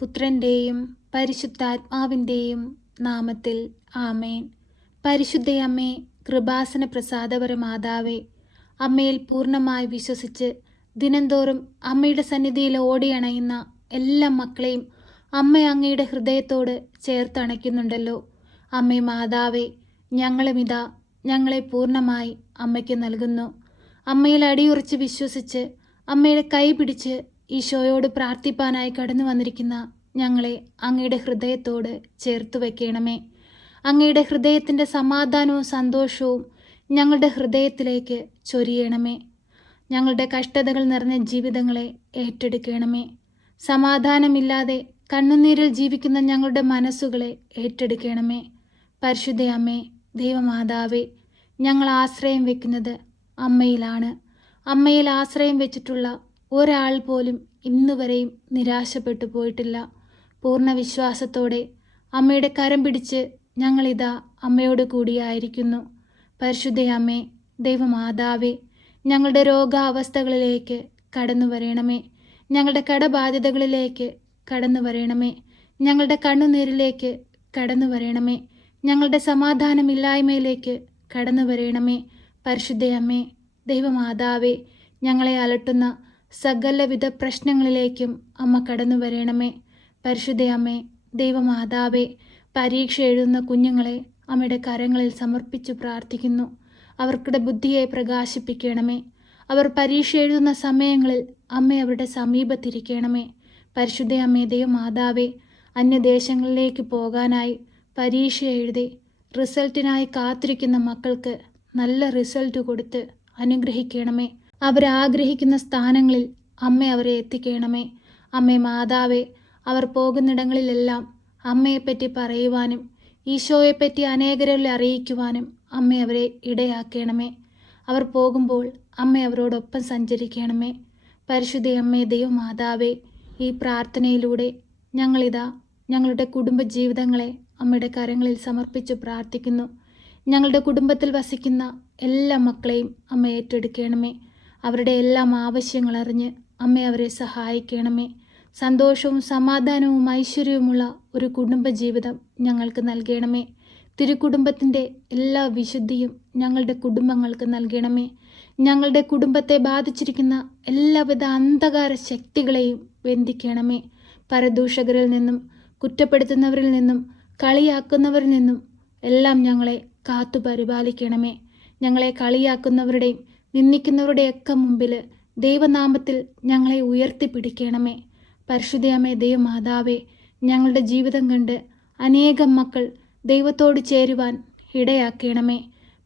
പുത്രൻ്റെയും പരിശുദ്ധാത്മാവിൻ്റെയും നാമത്തിൽ ആമേൻ. പരിശുദ്ധയമ്മേ, കൃപാസന പ്രസാദപരമാതാവേ, അമ്മയിൽ പൂർണ്ണമായി വിശ്വസിച്ച് ദിനംതോറും അമ്മയുടെ സന്നിധിയിൽ ഓടിയണയുന്ന എല്ലാ മക്കളെയും അമ്മ അങ്ങയുടെ ഹൃദയത്തോട് ചേർത്തണയ്ക്കുന്നുണ്ടല്ലോ. അമ്മേ മാതാവേ, ഞങ്ങളുമിതാ ഞങ്ങളെ പൂർണ്ണമായി അമ്മയ്ക്ക് നൽകുന്നു. അമ്മയിൽ അടിയുറച്ച് വിശ്വസിച്ച് അമ്മയുടെ കൈ പിടിച്ച് ഈശോയോട് പ്രാർത്ഥിപ്പാനായി കടന്നു വന്നിരിക്കുന്ന ഞങ്ങളെ അങ്ങയുടെ ഹൃദയത്തോട് ചേർത്ത് വയ്ക്കണമേ. അങ്ങയുടെ ഹൃദയത്തിൻ്റെ സമാധാനവും സന്തോഷവും ഞങ്ങളുടെ ഹൃദയത്തിലേക്ക് ചൊരിയണമേ. ഞങ്ങളുടെ കഷ്ടതകൾ നിറഞ്ഞ ജീവിതങ്ങളെ ഏറ്റെടുക്കണമേ. സമാധാനമില്ലാതെ കണ്ണുനീരിൽ ജീവിക്കുന്ന ഞങ്ങളുടെ മനസ്സുകളെ ഏറ്റെടുക്കണമേ. പരിശുദ്ധയമ്മേ, ദൈവമാതാവേ, ഞങ്ങൾ ആശ്രയം വെക്കുന്നത് അമ്മയിലാണ്. അമ്മയിൽ ആശ്രയം വെച്ചിട്ടുള്ള ഒരാൾ പോലും ഇന്നുവരെയും നിരാശപ്പെട്ടു പോയിട്ടില്ല. പൂർണ്ണ വിശ്വാസത്തോടെ അമ്മയുടെ കരം പിടിച്ച് ഞങ്ങളിതാ അമ്മയോട് കൂടിയായിരിക്കുന്നു. പരിശുദ്ധയമ്മേ, ദൈവമാതാവേ, ഞങ്ങളുടെ രോഗാവസ്ഥകളിലേക്ക് കടന്നു വരണമേ. ഞങ്ങളുടെ കടബാധ്യതകളിലേക്ക് കടന്നു വരണമേ. ഞങ്ങളുടെ കണ്ണുനീരിലേക്ക് കടന്നു വരണമേ. ഞങ്ങളുടെ സമാധാനമില്ലായ്മയിലേക്ക് കടന്നു വരണമേ. പരിശുദ്ധയമ്മേ, ദൈവമാതാവേ, ഞങ്ങളെ അലട്ടുന്ന സകലവിധ പ്രശ്നങ്ങളിലേക്കും അമ്മ കടന്നു വരണമേ. പരിശുദ്ധയമ്മേ, ദൈവമാതാവേ, പരീക്ഷ എഴുതുന്ന കുഞ്ഞുങ്ങളെ അമ്മയുടെ കരങ്ങളിൽ സമർപ്പിച്ചു പ്രാർത്ഥിക്കുന്നു. അവർക്കുടെ ബുദ്ധിയെ പ്രകാശിപ്പിക്കണമേ. അവർ പരീക്ഷ എഴുതുന്ന സമയങ്ങളിൽ അമ്മ അവരുടെ സമീപത്തിരിക്കണമേ. പരിശുദ്ധയമ്മേ, ദൈവമാതാവേ, അന്യദേശങ്ങളിലേക്ക് പോകാനായി പരീക്ഷ എഴുതി റിസൾട്ടിനായി കാത്തിരിക്കുന്ന മക്കൾക്ക് നല്ല റിസൾട്ട് കൊടുത്ത് അനുഗ്രഹിക്കണമേ. അവരാഗ്രഹിക്കുന്ന സ്ഥാനങ്ങളിൽ അമ്മ അവരെ എത്തിക്കണമേ. അമ്മേ മാതാവേ, അവർ പോകുന്നിടങ്ങളിലെല്ലാം അമ്മയെപ്പറ്റി പറയുവാനും ഈശോയെപ്പറ്റി അനേകരിൽ അറിയിക്കുവാനും അമ്മ അവരെ ഇടയാക്കണമേ. അവർ പോകുമ്പോൾ അമ്മ അവരോടൊപ്പം സഞ്ചരിക്കണമേ. പരിശുദ്ധയമ്മേ, ദൈവമാതാവേ, ഈ പ്രാർത്ഥനയിലൂടെ ഞങ്ങളിതാ ഞങ്ങളുടെ കുടുംബജീവിതങ്ങളെ അമ്മയുടെ കരങ്ങളിൽ സമർപ്പിച്ച് പ്രാർത്ഥിക്കുന്നു. ഞങ്ങളുടെ കുടുംബത്തിൽ വസിക്കുന്ന എല്ലാ മക്കളെയും അമ്മ ഏറ്റെടുക്കണമേ. അവരുടെ എല്ലാം ആവശ്യങ്ങൾ അറിഞ്ഞ് അമ്മ അവരെ സഹായിക്കണമേ. സന്തോഷവും സമാധാനവും ഐശ്വര്യവുമുള്ള ഒരു കുടുംബജീവിതം ഞങ്ങൾക്ക് നൽകണമേ. തിരുക്കുടുംബത്തിൻ്റെ എല്ലാ വിശുദ്ധിയും ഞങ്ങളുടെ കുടുംബങ്ങൾക്ക് നൽകണമേ. ഞങ്ങളുടെ കുടുംബത്തെ ബാധിച്ചിരിക്കുന്ന എല്ലാവിധ അന്ധകാര ശക്തികളെയും ബന്ധിക്കണമേ. പരദൂഷകരിൽ നിന്നും കുറ്റപ്പെടുത്തുന്നവരിൽ നിന്നും കളിയാക്കുന്നവരിൽ നിന്നും എല്ലാം ഞങ്ങളെ കാത്തു പരിപാലിക്കണമേ. ഞങ്ങളെ കളിയാക്കുന്നവരുടെയും നിന്ദിക്കുന്നവരുടെയൊക്കെ മുമ്പിൽ ദൈവനാമത്തിൽ ഞങ്ങളെ ഉയർത്തിപ്പിടിക്കണമേ. പരിശുദ്ധയമ്മേ, ദൈവമാതാവേ, ഞങ്ങളുടെ ജീവിതം കണ്ട് അനേകം മക്കൾ ദൈവത്തോട് ചേരുവാൻ ഇടയാക്കണമേ.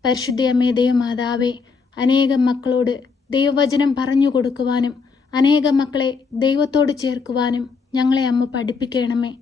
പരിശുദ്ധയമ്മേ, ദൈവമാതാവേ, അനേകം മക്കളോട് ദൈവവചനം പറഞ്ഞു കൊടുക്കുവാനും അനേകം മക്കളെ ദൈവത്തോട് ചേർക്കുവാനും ഞങ്ങളെ അമ്മ പഠിപ്പിക്കണമേ.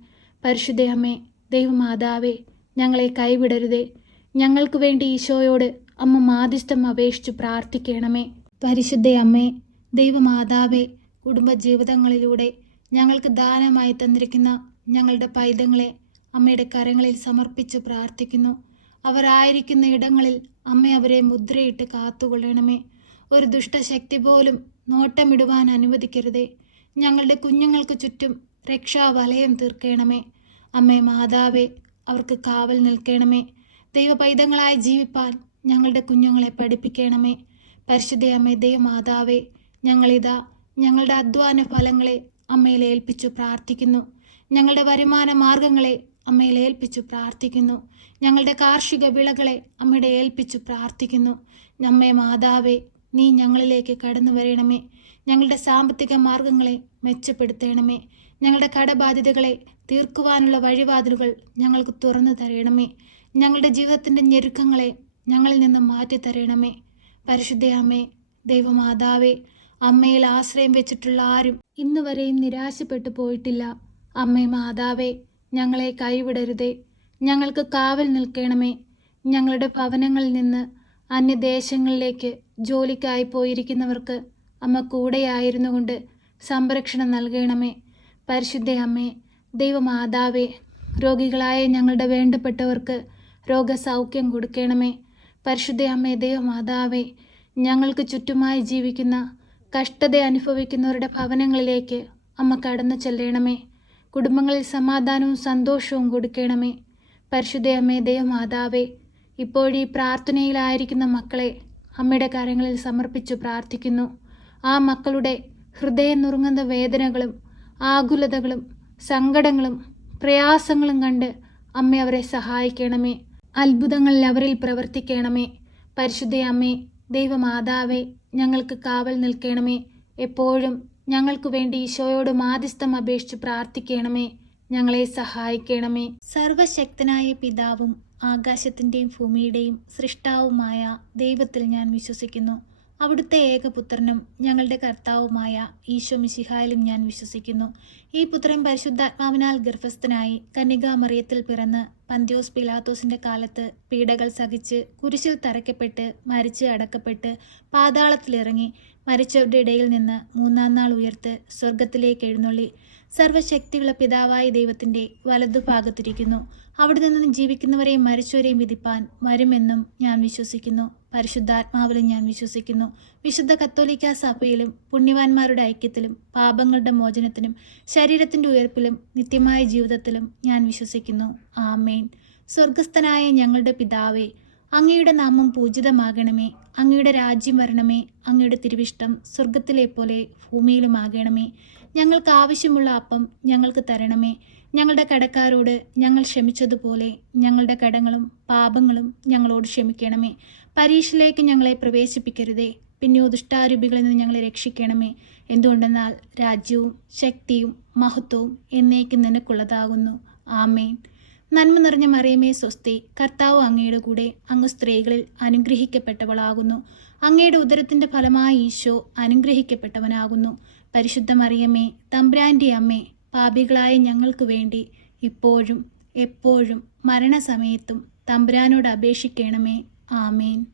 പരിശുദ്ധയമ്മേ, ദൈവമാതാവേ, ഞങ്ങളെ കൈവിടരുതേ. ഞങ്ങൾക്ക് വേണ്ടി ഈശോയോട് അമ്മ മാധ്യസ്ഥം അപേക്ഷിച്ച് പ്രാർത്ഥിക്കണമേ. പരിശുദ്ധയമ്മേ, ദൈവമാതാവേ, കുടുംബജീവിതങ്ങളിലൂടെ ഞങ്ങൾക്ക് ദാനമായി തന്നിരിക്കുന്ന ഞങ്ങളുടെ പൈതങ്ങളെ അമ്മയുടെ കരങ്ങളിൽ സമർപ്പിച്ച് പ്രാർത്ഥിക്കുന്നു. അവരായിരിക്കുന്ന ഇടങ്ങളിൽ അമ്മ അവരെ മുദ്രയിട്ട് കാത്തുകൊള്ളണമേ. ഒരു ദുഷ്ടശക്തി പോലും നോട്ടമിടുവാൻ അനുവദിക്കരുതേ. ഞങ്ങളുടെ കുഞ്ഞുങ്ങൾക്ക് ചുറ്റും രക്ഷാവലയം തീർക്കണമേ. അമ്മേ മാതാവേ, അവർക്ക് കാവൽ നിൽക്കണമേ. ദൈവപൈതങ്ങളായി ജീവിപ്പാൻ ഞങ്ങളുടെ കുഞ്ഞുങ്ങളെ പഠിപ്പിക്കണമേ. പരിശുദ്ധയമ്മേ, ദൈവമാതാവേ, ഞങ്ങളിതാ ഞങ്ങളുടെ അധ്വാന ഫലങ്ങളെ അമ്മയിൽ ഏൽപ്പിച്ചു പ്രാർത്ഥിക്കുന്നു. ഞങ്ങളുടെ വരുമാന മാർഗങ്ങളെ അമ്മയിൽ ഏൽപ്പിച്ചു പ്രാർത്ഥിക്കുന്നു. ഞങ്ങളുടെ കാർഷിക വിളകളെ അമ്മയുടെ ഏൽപ്പിച്ചു പ്രാർത്ഥിക്കുന്നു. അമ്മേ മാതാവേ, നീ ഞങ്ങളിലേക്ക് കടന്നു വരണമേ. ഞങ്ങളുടെ സാമ്പത്തിക മാർഗങ്ങളെ മെച്ചപ്പെടുത്തണമേ. ഞങ്ങളുടെ കടബാധ്യതകളെ തീർക്കുവാനുള്ള വഴിവാതിലുകൾ ഞങ്ങൾക്ക് തുറന്നു തരണമേ. ഞങ്ങളുടെ ജീവിതത്തിൻ്റെ ഞെരുക്കങ്ങളെ ഞങ്ങളിൽ നിന്ന് മാറ്റി തരണമേ. പരിശുദ്ധയമ്മേ, ദൈവമാതാവേ, അമ്മയിൽ ആശ്രയം വെച്ചിട്ടുള്ള ആരും ഇന്നുവരെയും നിരാശപ്പെട്ടു പോയിട്ടില്ല. അമ്മേ മാതാവേ, ഞങ്ങളെ കൈവിടരുതേ. ഞങ്ങൾക്ക് കാവൽ നിൽക്കണമേ. ഞങ്ങളുടെ ഭവനങ്ങളിൽ നിന്ന് അന്യദേശങ്ങളിലേക്ക് ജോലിക്കായി പോയിരിക്കുന്നവർക്ക് അമ്മ കൂടെയായിരുന്നു കൊണ്ട് സംരക്ഷണം നൽകണമേ. പരിശുദ്ധയമ്മേ, ദൈവമാതാവേ, രോഗികളായ ഞങ്ങളുടെ വേണ്ടപ്പെട്ടവർക്ക് രോഗസൗഖ്യം കൊടുക്കണമേ. പരിശുദ്ധയമ്മേ, ദൈവമാതാവേ, ഞങ്ങൾക്ക് ചുറ്റുമായി ജീവിക്കുന്ന കഷ്ടത അനുഭവിക്കുന്നവരുടെ ഭവനങ്ങളിലേക്ക് അമ്മ കടന്നു ചെല്ലണമേ. കുടുംബങ്ങളിൽ സമാധാനവും സന്തോഷവും കൊടുക്കണമേ. പരിശുദ്ധ അമ്മേ, ദൈവമാതാവേ, ഇപ്പോഴീ പ്രാർത്ഥനയിലായിരിക്കുന്ന മക്കളെ അമ്മയുടെ കരങ്ങളിൽ സമർപ്പിച്ചു പ്രാർത്ഥിക്കുന്നു. ആ മക്കളുടെ ഹൃദയം നുറുങ്ങുന്ന വേദനകളും ആകുലതകളും സങ്കടങ്ങളും പ്രയാസങ്ങളും കണ്ട് അമ്മ അവരെ സഹായിക്കണമേ. അത്ഭുതങ്ങളിൽ അവരിൽ പ്രവർത്തിക്കണമേ. പരിശുദ്ധ അമ്മേ, ദൈവമാതാവേ, ഞങ്ങൾക്ക് കാവൽ നിൽക്കണമേ. എപ്പോഴും ഞങ്ങൾക്ക് വേണ്ടി ഈശോയോട് മാധ്യസ്ഥം അപേക്ഷിച്ച് പ്രാർത്ഥിക്കണമേ. ഞങ്ങളെ സഹായിക്കണമേ. സർവശക്തനായ പിതാവും ആകാശത്തിൻ്റെയും ഭൂമിയുടെയും സൃഷ്ടാവുമായ ദൈവത്തിൽ ഞാൻ വിശ്വസിക്കുന്നു. അവിടുത്തെ ഏകപുത്രനും ഞങ്ങളുടെ കർത്താവുമായ ഈശോ മിശിഹായിലും ഞാൻ വിശ്വസിക്കുന്നു. ഈ പുത്രൻ പരിശുദ്ധാത്മാവിനാൽ ഗർഭസ്ഥനായി കന്യകാമറിയത്തിൽ പിറന്ന് പന്ത്യോസ് പിലാത്തോസിന്റെ കാലത്ത് പീഡകൾ സഹിച്ച് കുരിശിൽ തറയ്ക്കപ്പെട്ട് മരിച്ച് അടക്കപ്പെട്ട് പാതാളത്തിലിറങ്ങി മരിച്ചവരുടെ ഇടയിൽ നിന്ന് മൂന്നാം നാൾ ഉയർത്ത് സ്വർഗത്തിലേക്ക് എഴുന്നള്ളി സർവശക്തിയുള്ള പിതാവായ ദൈവത്തിന്റെ വലതുഭാഗത്തിരിക്കുന്നു. അവിടെ നിന്ന് ജീവിക്കുന്നവരെയും മരിച്ചവരെയും വിധിപ്പാൻ വരുമെന്നും ഞാൻ വിശ്വസിക്കുന്നു. പരിശുദ്ധാത്മാവിലും ഞാൻ വിശ്വസിക്കുന്നു. വിശുദ്ധ കത്തോലിക്ക സഭയിലും പുണ്യവാന്മാരുടെ ഐക്യത്തിലും പാപങ്ങളുടെ മോചനത്തിനും ശരീരത്തിന്റെ ഉയർപ്പിലും നിത്യമായ ജീവിതത്തിലും ഞാൻ വിശ്വസിക്കുന്നു. ആമേൻ. സ്വർഗസ്ഥനായ ഞങ്ങളുടെ പിതാവേ, അങ്ങയുടെ നാമം പൂജിതമാകണമേ. അങ്ങയുടെ രാജ്യം വരണമേ. അങ്ങയുടെ തിരുവിഷ്ടം സ്വർഗത്തിലെ പോലെ ഭൂമിയിലുമാകണമേ. ഞങ്ങൾക്ക് ആവശ്യമുള്ള അപ്പം ഞങ്ങൾക്ക് തരണമേ. ഞങ്ങളുടെ കടക്കാരോട് ഞങ്ങൾ ക്ഷമിച്ചതുപോലെ ഞങ്ങളുടെ കടങ്ങളും പാപങ്ങളും ഞങ്ങളോട് ക്ഷമിക്കണമേ. പരീക്ഷയിലേക്ക് ഞങ്ങളെ പ്രവേശിപ്പിക്കരുതേ, പിന്നെയോ ദുഷ്ടാരൂപികളിൽ നിന്ന് ഞങ്ങളെ രക്ഷിക്കണമേ. എന്തുകൊണ്ടെന്നാൽ രാജ്യവും ശക്തിയും മഹത്വവും എന്നേക്കും നിനക്കുള്ളതാകുന്നു. ആമേൻ. നന്മ നിറഞ്ഞ മറിയമേ സ്വസ്തി, കർത്താവ് അങ്ങയുടെ കൂടെ, അങ്ങ് സ്ത്രീകളിൽ അനുഗ്രഹിക്കപ്പെട്ടവളാകുന്നു. അങ്ങയുടെ ഉദരത്തിന്റെ ഫലമായി ഈശോ അനുഗ്രഹിക്കപ്പെട്ടവനാകുന്നു. പരിശുദ്ധ മറിയമേ, തമ്പുരാന്റെ അമ്മേ, പാപികളായ ഞങ്ങൾക്ക് വേണ്ടി ഇപ്പോഴും എപ്പോഴും മരണസമയത്തും തമ്പുരാനോട് അപേക്ഷിക്കണമേ. ആമേൻ.